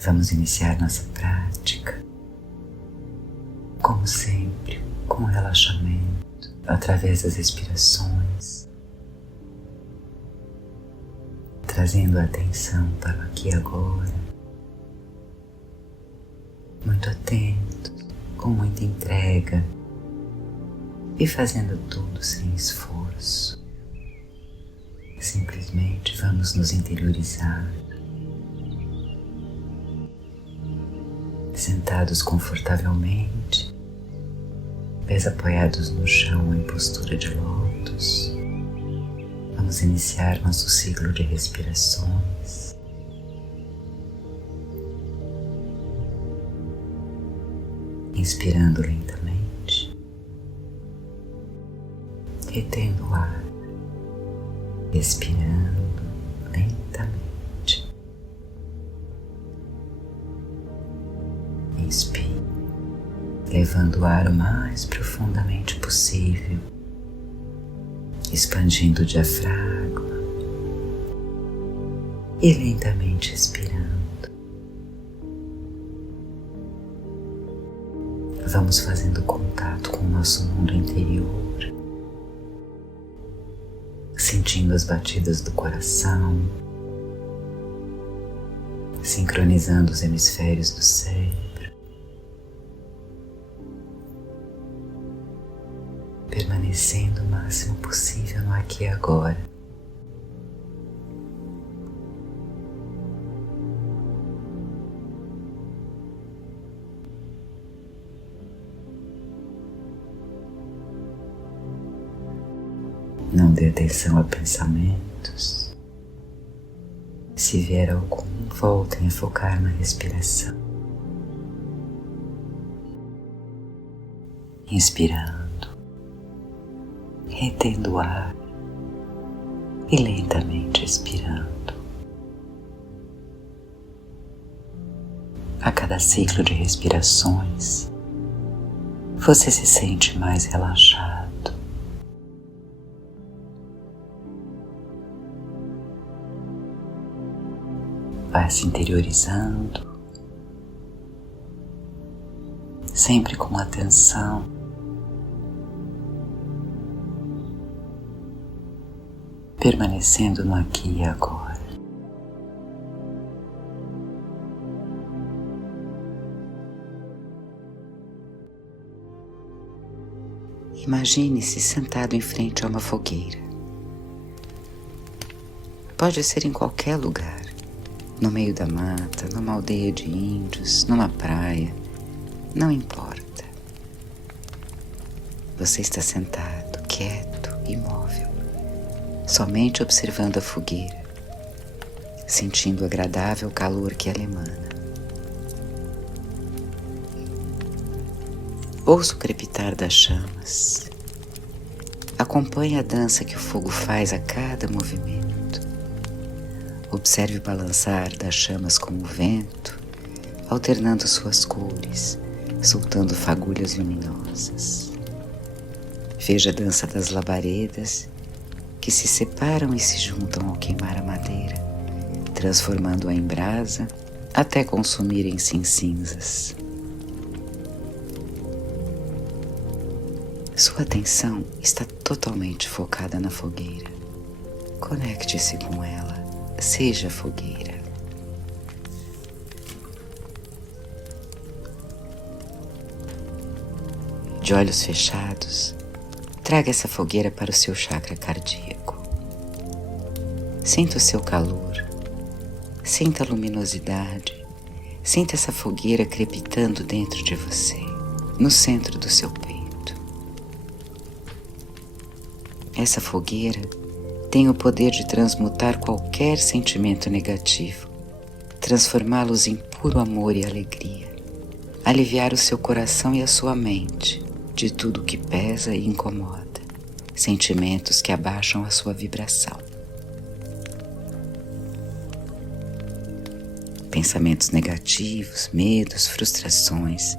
Vamos iniciar nossa prática, como sempre, com relaxamento, através das respirações, trazendo a atenção para o aqui e agora, muito atento, com muita entrega e fazendo tudo sem esforço. Simplesmente vamos nos interiorizar, sentados confortavelmente, pés apoiados no chão em postura de lótus. Vamos iniciar nosso ciclo de respirações. Inspirando lentamente, retendo o ar, expirando lentamente. Inspire, levando o ar o mais profundamente possível, expandindo o diafragma e lentamente expirando. Vamos fazendo contato com o nosso mundo interior, sentindo as batidas do coração, sincronizando os hemisférios do cérebro, permanecendo o máximo possível no aqui e agora. Não dê atenção a pensamentos. Se vier algum, voltem a focar na respiração. Inspirando, retendo o ar e lentamente expirando. A cada ciclo de respirações, você se sente mais relaxado. Vai se interiorizando, sempre com atenção, permanecendo no aqui e agora. Imagine-se sentado em frente a uma fogueira. Pode ser em qualquer lugar. No meio da mata, numa aldeia de índios, numa praia, não importa. Você está sentado, quieto, imóvel, somente observando a fogueira, sentindo o agradável calor que ela emana. Ouça o crepitar das chamas. Acompanhe a dança que o fogo faz a cada movimento. Observe o balançar das chamas com o vento, alternando suas cores, soltando fagulhas luminosas. Veja a dança das labaredas que se separam e se juntam ao queimar a madeira, transformando-a em brasa até consumirem-se em cinzas. Sua atenção está totalmente focada na fogueira. Conecte-se com ela. Seja fogueira. De olhos fechados, traga essa fogueira para o seu chakra cardíaco. Sinta o seu calor, sinta a luminosidade, sinta essa fogueira crepitando dentro de você, no centro do seu peito. Essa fogueira tem o poder de transmutar qualquer sentimento negativo, transformá-los em puro amor e alegria, aliviar o seu coração e a sua mente de tudo que pesa e incomoda, sentimentos que abaixam a sua vibração. Pensamentos negativos, medos, frustrações,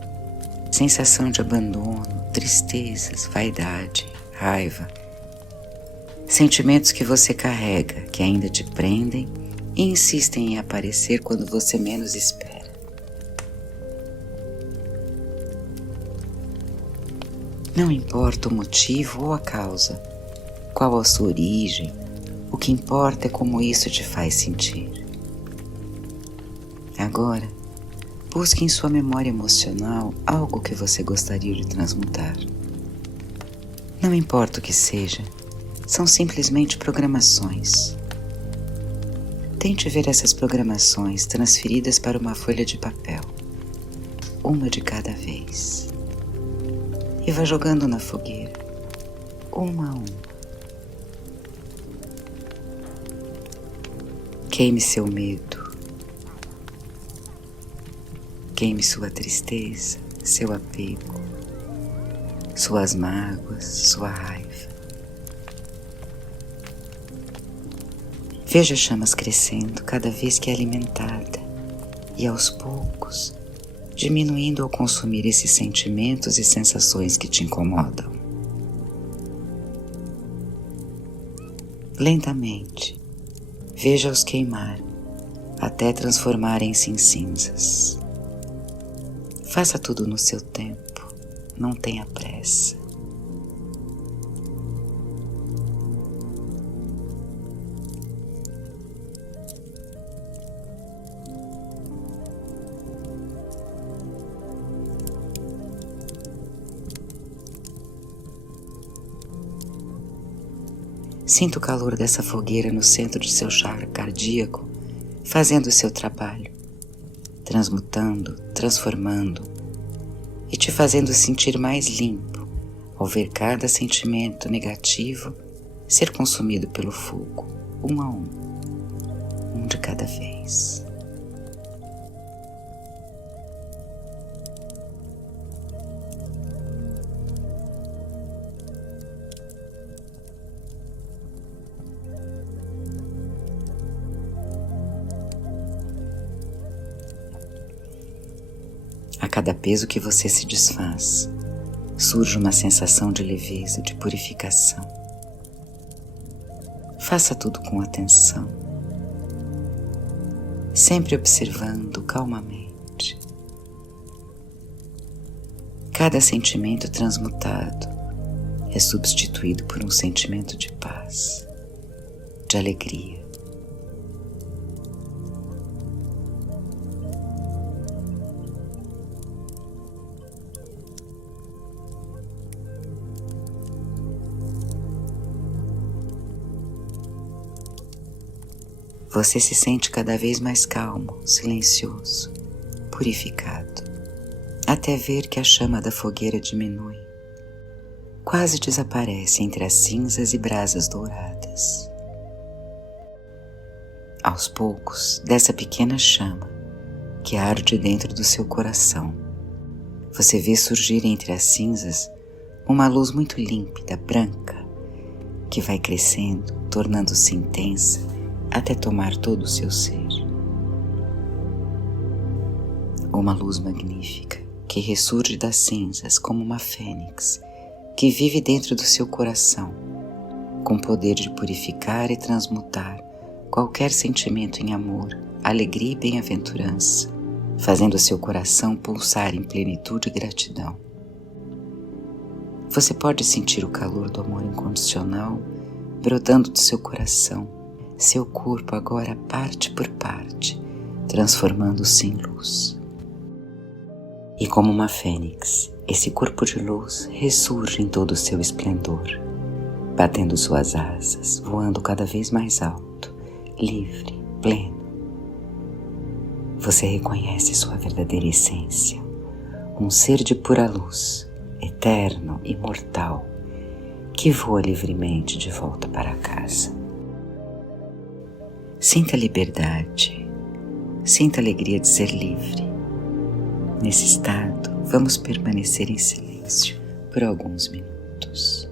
sensação de abandono, tristezas, vaidade, raiva, sentimentos que você carrega, que ainda te prendem e insistem em aparecer quando você menos espera. Não importa o motivo ou a causa, qual a sua origem, o que importa é como isso te faz sentir. Agora, busque em sua memória emocional algo que você gostaria de transmutar. Não importa o que seja, são simplesmente programações. Tente ver essas programações transferidas para uma folha de papel, uma de cada vez. E vá jogando na fogueira, uma a uma. Queime seu medo, queime sua tristeza, seu apego, suas mágoas, sua raiva. Veja as chamas crescendo cada vez que é alimentada e, aos poucos, diminuindo ao consumir esses sentimentos e sensações que te incomodam. Lentamente, veja-os queimar até transformarem-se em cinzas. Faça tudo no seu tempo, não tenha pressa. Sinta o calor dessa fogueira no centro de seu chakra cardíaco, fazendo o seu trabalho, transmutando, transformando e te fazendo sentir mais limpo ao ver cada sentimento negativo ser consumido pelo fogo, um a um de cada vez. A cada peso que você se desfaz, surge uma sensação de leveza, de purificação. Faça tudo com atenção, sempre observando calmamente. Cada sentimento transmutado é substituído por um sentimento de paz, de alegria. Você se sente cada vez mais calmo, silencioso, purificado, até ver que a chama da fogueira diminui, quase desaparece entre as cinzas e brasas douradas. Aos poucos, dessa pequena chama que arde dentro do seu coração, você vê surgir entre as cinzas uma luz muito límpida, branca, que vai crescendo, tornando-se intensa, até tomar todo o seu ser. Uma luz magnífica que ressurge das cinzas como uma fênix que vive dentro do seu coração, com poder de purificar e transmutar qualquer sentimento em amor, alegria e bem-aventurança, fazendo seu coração pulsar em plenitude e gratidão. Você pode sentir o calor do amor incondicional brotando do seu coração, seu corpo agora parte por parte, transformando-se em luz. E como uma fênix, esse corpo de luz ressurge em todo o seu esplendor, batendo suas asas, voando cada vez mais alto, livre, pleno. Você reconhece sua verdadeira essência, um ser de pura luz, eterno, imortal, que voa livremente de volta para casa. Sinta a liberdade, sinta a alegria de ser livre. Nesse estado, vamos permanecer em silêncio por alguns minutos.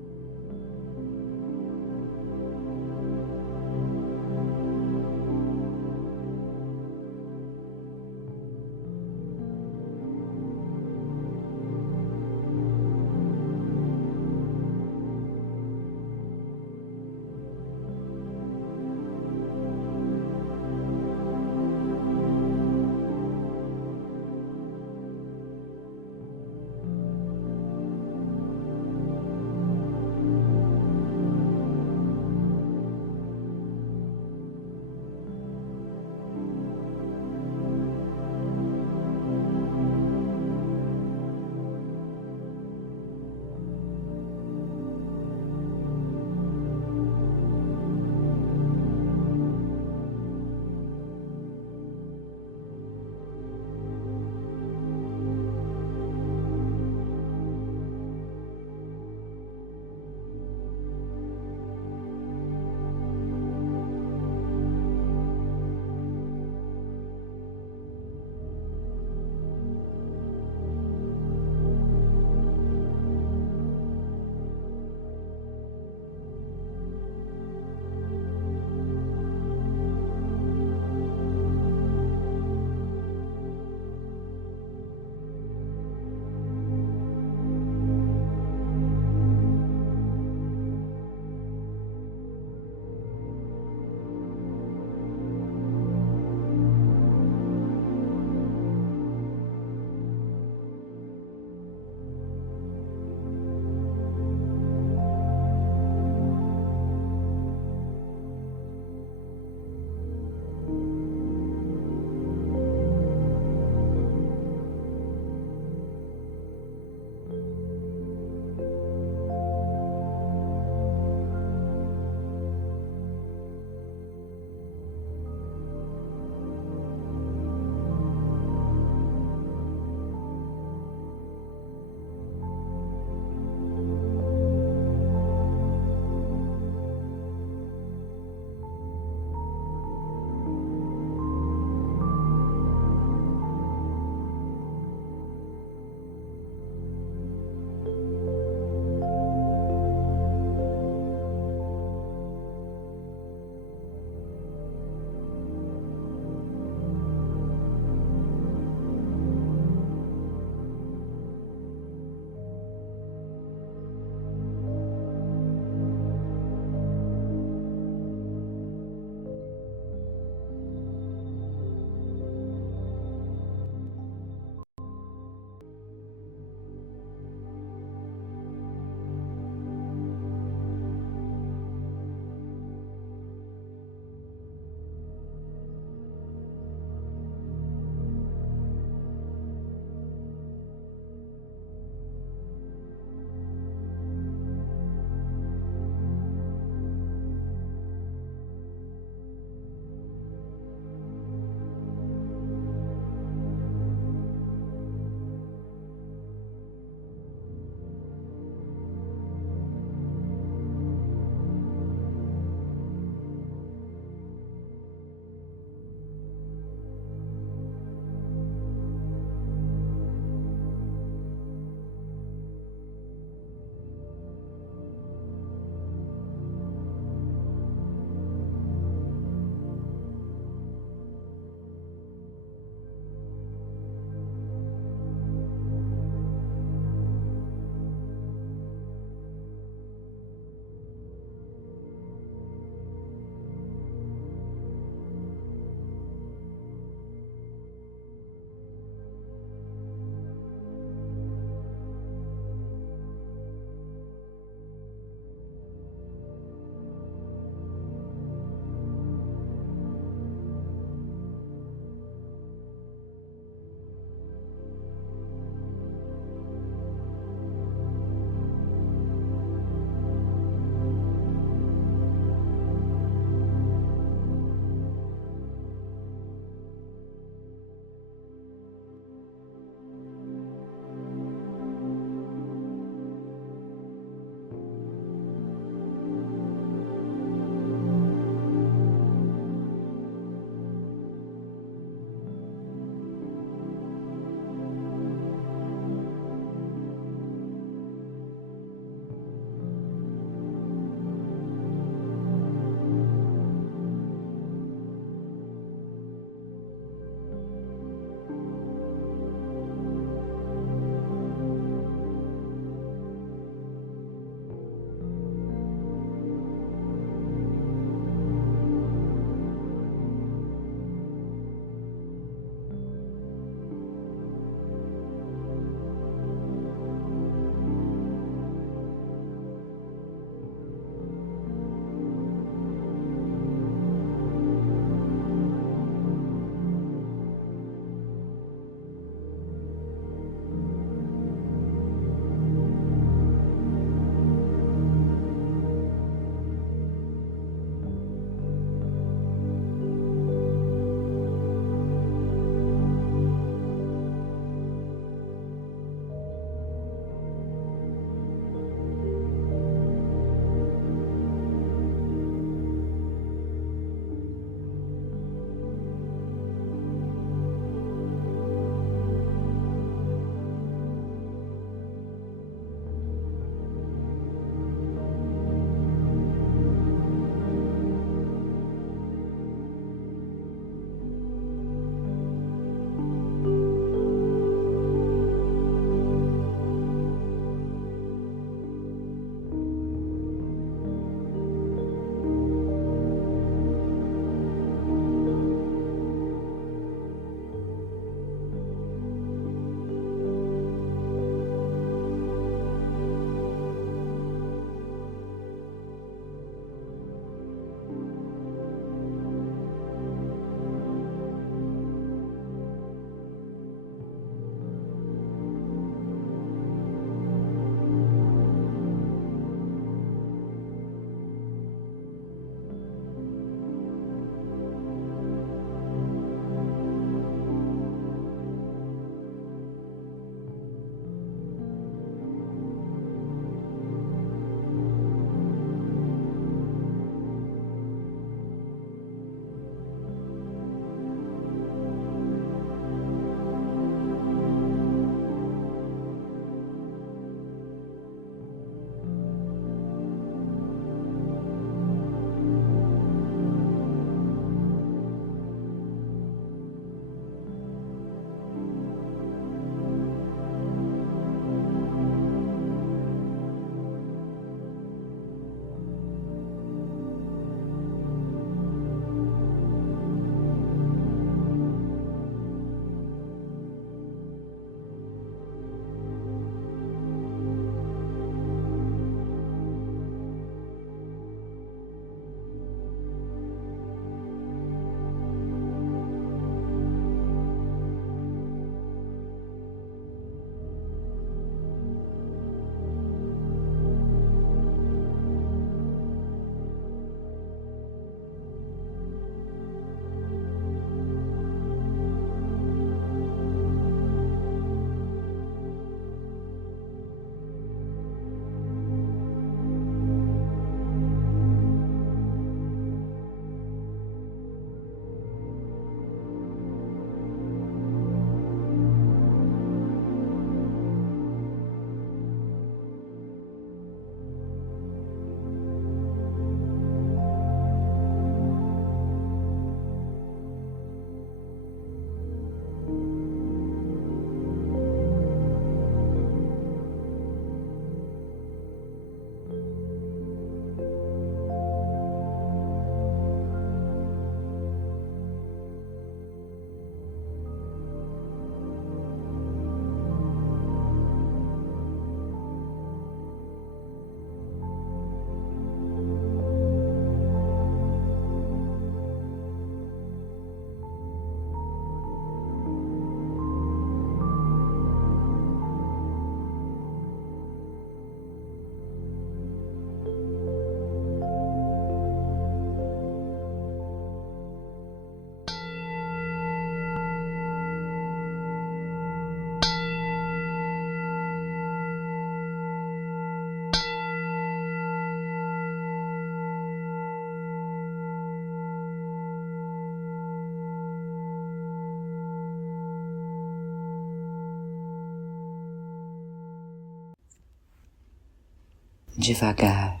Devagar,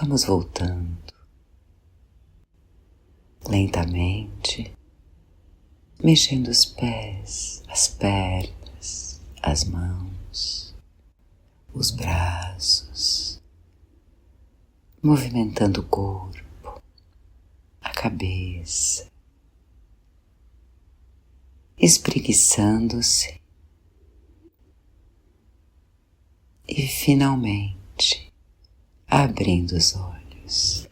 vamos voltando. Lentamente, mexendo os pés, as pernas, as mãos, os braços, movimentando o corpo, a cabeça, espreguiçando-se e finalmente abrindo os olhos.